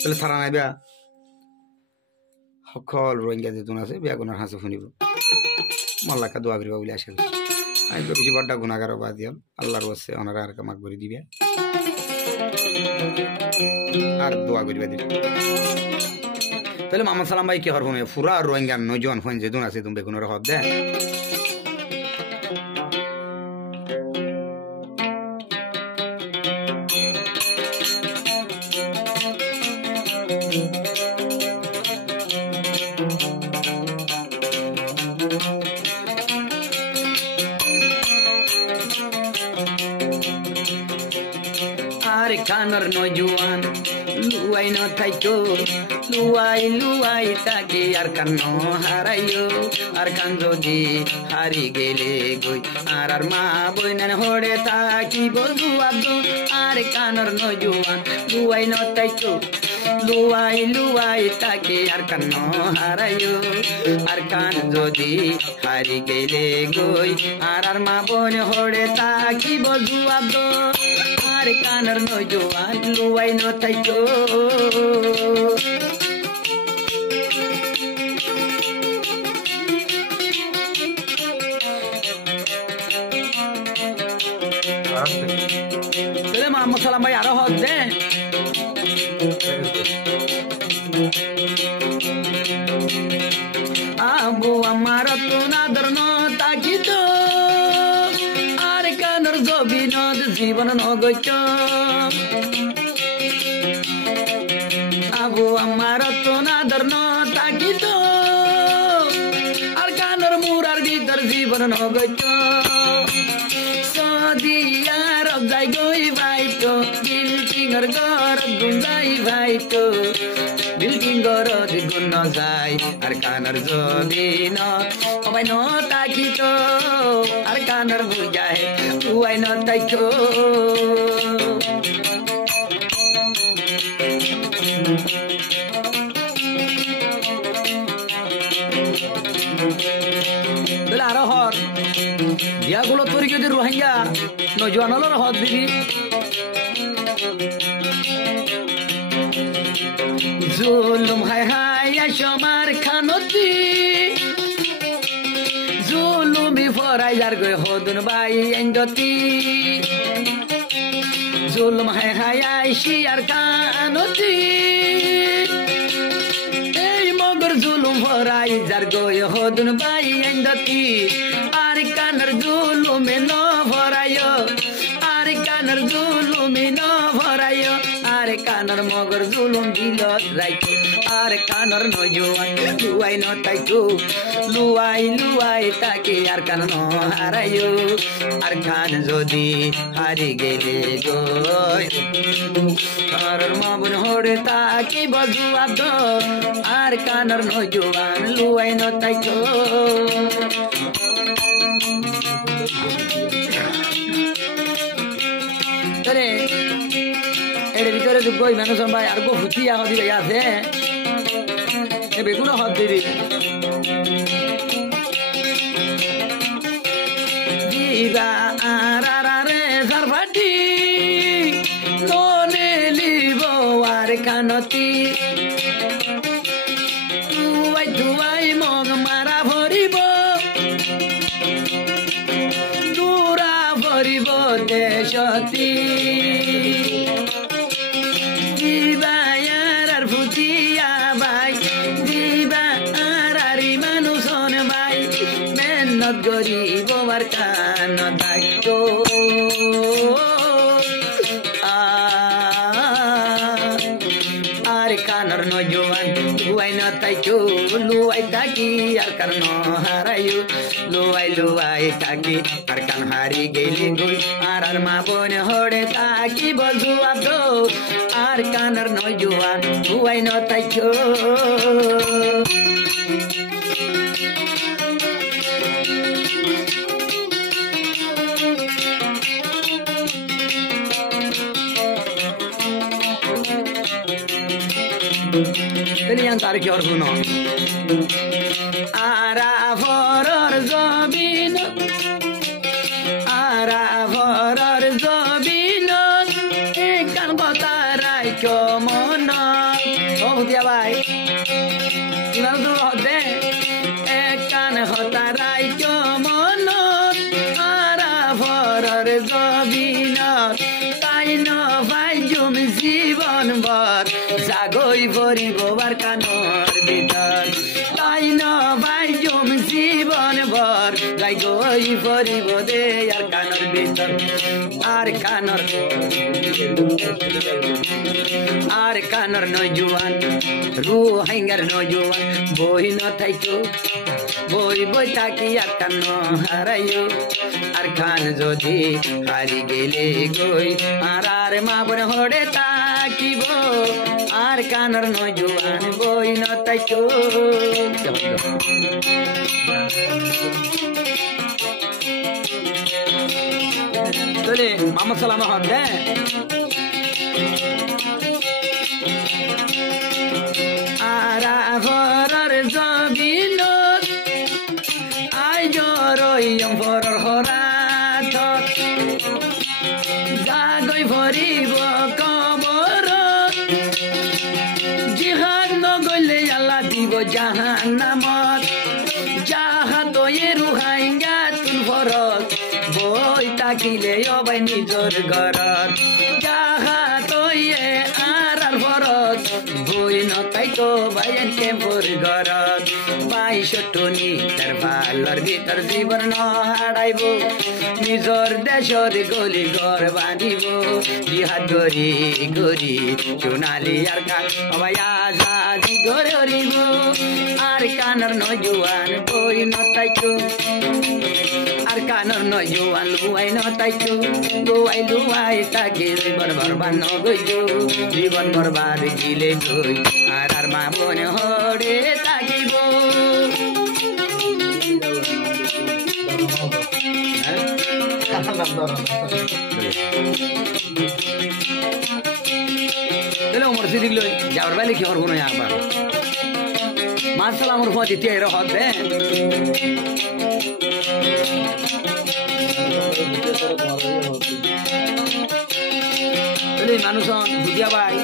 তাহলে সারা নাই বিয়া সকল রোহিঙ্গা যেতুন আছে বিয়াগুণের হাসি শুনিব মল্লাকা দোয়া করিবা বলে আশা করি আমি তো বেশি বড্ডা গুণাগার বা দিয়াল আল্লাহর বসে ওনারা আর কামাক করে দিবে আর দোয়া করিবা দিবে তাহলে মামা সালাম ভাই কি হরব ফুরা রোহিঙ্গা নজন ফোন যেতুন আছে তুমি বেগুনের হদ দে আর কানর নজওয়ান লুয়াই ন থাইকো লুয়াই তাকে আর কান হারাইও আর কান যদি হারি গেলে গই আর মা বইনান হড়ে থাকি বলু আব্দু আর কানর নজওয়ান লুয়াই ন থাইকো লুয়াই তাকে আর কান হারাইও আর কান যদি হারি গেলে গই আর মা বোন হড়ে থাকি বলু আব্দু আর কানর নজওয়ান লুয়াই ন থাইকো মোহাম্মদ সালাম ভাই আরো হজ দে আবু আমার তোনাদর ন তাকিত আর কানর জবিনত জীবন নগৈত আবু আমার তোনাদর ন তাকিত আর কানর মুরার ভিতর জীবন নগৈত সদিয়ার যাই গই ভাইতো বিল্ডিংর ঘর গুন্দাই ভাইতো বিল্ডিং ঘর গুণ যায় আর কানর জমিন সবাই ন তাকিত আর কানর বুঝায় তুই ন তাইতো আরো হর বিয়াগুলো তোর যদি রোহিঙ্গা নজওয়ান হলো হদ দিবি জুলুম হায় হায় সমার খানতি জুলুমি ফরাই যার গই হদুন বাই এঙ্গতি জুলুম হায় হায় আইসি আর খানতি এই মগর জুলুম ফরাই যার গই হদুন বাই এঙ্গতি আর কানর জুলুমে ন ভরাইও আর কানর জুলুমে ন ভরাইও আর কানর মগর জুলুম দিলত রাইতো আর কানর নজওয়ান লুয়াই ন তাইতো লুয়াই তাকে আর কান ন হারাইও আর কান যদি হারি গেলে গই আর মাবন হড়ে তাকে বজু আদ আর কানর নজওয়ান লুয়াই ন তাইতো এর ভিতরে গই মানুষ ভাই আর গো ফুটি আদি আছে বেগুন হদ দিবি দিবা আরে সারভাটি কোনে লিব আর কানতি দুয়াই মগ মারা ভরিব দূরা ভরিব দেশতি গরিব আর কান থাকতো আর কানর নজওয়ান লুয়াই ন তাইতো লুয়াই থাকি আর কান হারাইও লুয়াই থাকি আর কান হারি গেলি গই আর মা বোন হড়ে থাকি বলু আব্দো আর কানর নজওয়ান লুয়াই ন তাইতো তার কি অর্থ আরা ভরর জবিন আরা ভরর জবিন কান কথা রাইক মন হুতিয়া ভাই ইমান তো হদে একান হতারাই মন আরা ভরর জবিন তাই ন ভাই জুম জীবন ভর জাগই ভরিব বার কানর ভিতর তাই ন ভাই জুম জীবন ভর জাগই ভরিব দে আর কানর ভিতর আর কানর নজুয়ান রু হাইঙ্গার নজুয়ান বই ন থাইতো বই বই থাকি আর কান হারাইও আর খান যদি হারি গেলে গই আর মা বোন হড়ে তাকিব আর কানর নজুয়ান বই ন থাইতো চলে মামা সালাম হন হ্যাঁ আরা ভরর জবিন আই জরইম ভরর হরাত জাগই ভরিব কবর জিহাদ নগলে আল্লাহ দিব জাহান্নামত যাহা তয়ে রুহাইঙ্গা তুল ভরত বই তাকিলে অবাই নিজর ঘরত যাহা তয়ে আর ভরত বই নতাই তো বাইন কেম্পর ঘরত বাইশ টনি তার ভালর ভিতর জীবন হারাইব নিজর দেশর গলি ঘর বাঁধিব জিহাদ গরি গরি সোনালি আর কান অবাই আজাদি ঘরে হরিব আর কানর নজুয়ান বই নতাই তো আর কানর নজুয়ান লুয়াই নতাই তো লুয়াই তাকে জীবন বরবাদ নগইতো জীবন বরবাদ গিলে গই আর মা বোন হরে তাকিব ওমর সিদ্দিক লই যাওয়ার বেলে কি হরব না আবার মার্শাল আমার ফোন দিতে এর হবে বলে মানুষ বুঝিয়া ভাই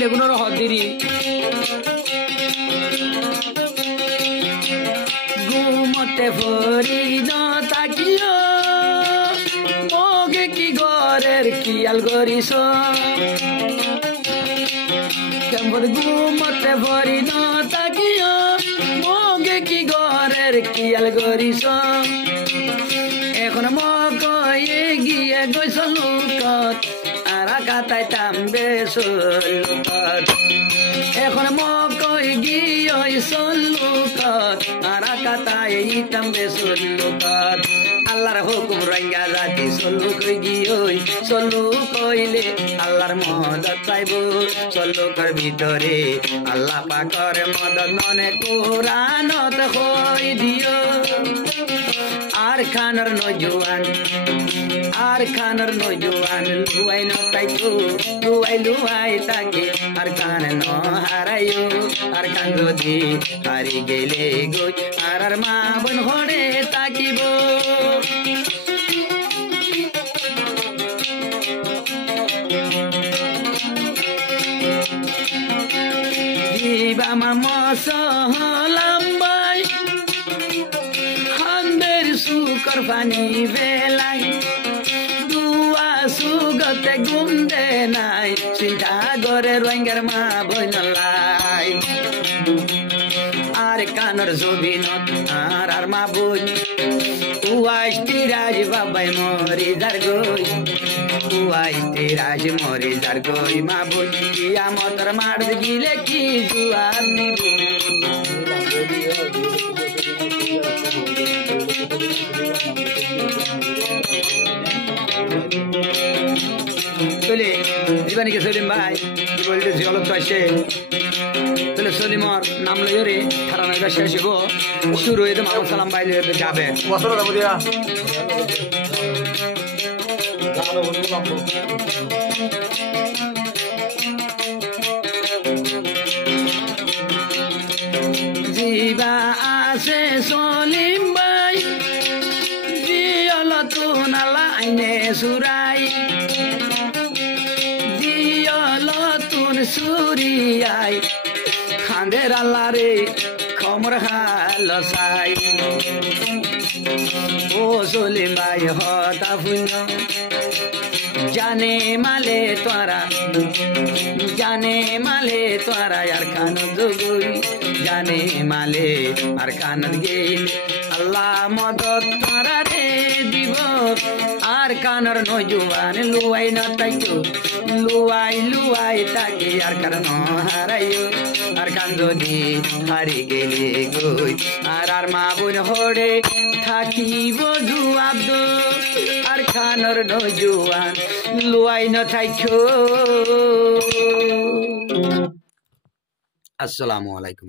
বেগুনের হদিরি ঘুমতে ভরি ন তাকিও মগে কি ঘরের কিয়াল করিস কেমন ঘুমতে ভরি ন তাকিও মগে কি ঘরের কিয়াল করিস এখন মকয়ে গিয়ে গৈছ লুকত আরা কাটাই তাম্বে লুকত এখন মকই গিয়ে লুকত আরা কাটাই তাম্বে লুকত আল্লাহর হুকুম রঙ্গা জাতি সল্লুকই গিয়ে সল্লু কইলে আল্লাহর মদত পাইব সল্লুকর ভিতরে আল্লাহ পাকর মদত মনে কোরআনত হই দিও আর খানর নজুয়ান লুয়াই নতাই তো লুয়াই তাকে আর কান ন হারাইও আর কান যদি হারি গেলে গই আর মা বোন হড়ে তাকিব জীবামা মসলাম্বাই হান্দের সুকর পানি বেলাই দুয়া সুগতে গুন্দে নাই চিন্তা করে রঙ্গের মা বইনলাই আর কানর জবিনত আর মা বই উয়াইতে রাজ বাবাই মরি যার গই উয়াইতে রাজ মরি যার গই মা বই কিয়ামতর মার গিলে কি জুয়ার দিব চলে জীবানীকে সলিম ভাই কি বলতে জলত আসে চলে সলিমর নাম লইও রে থানা শেষ হইব শুরু হইতে মামা সালাম ভাই যাবে বছর যাবো দিয়া জিবা আছে সলিম ভাই জিয়ল তুন আলা আইনে সুরাই জিয়ল তুন সুরিয়াই খান্দের আল্লাহ রে খমর হাল সাই ও সলিম ভাই হতা ফুন্য জানে মালে তোরা আর খান জগুই জানে মালে আর কানত গেল আল্লাহ মদত তোরা রে দিব আর কানর নজুয়ান লুয়াই না তাইও লুয়াই তাকে আর কারণ হারাইও আর কান যদি হারি গেলে গই আর মা বোন হরে থাকিব জুয়াব আর খানর নজুয়ান লুয়াই না থাইছো। আসসালামু আলাইকুম।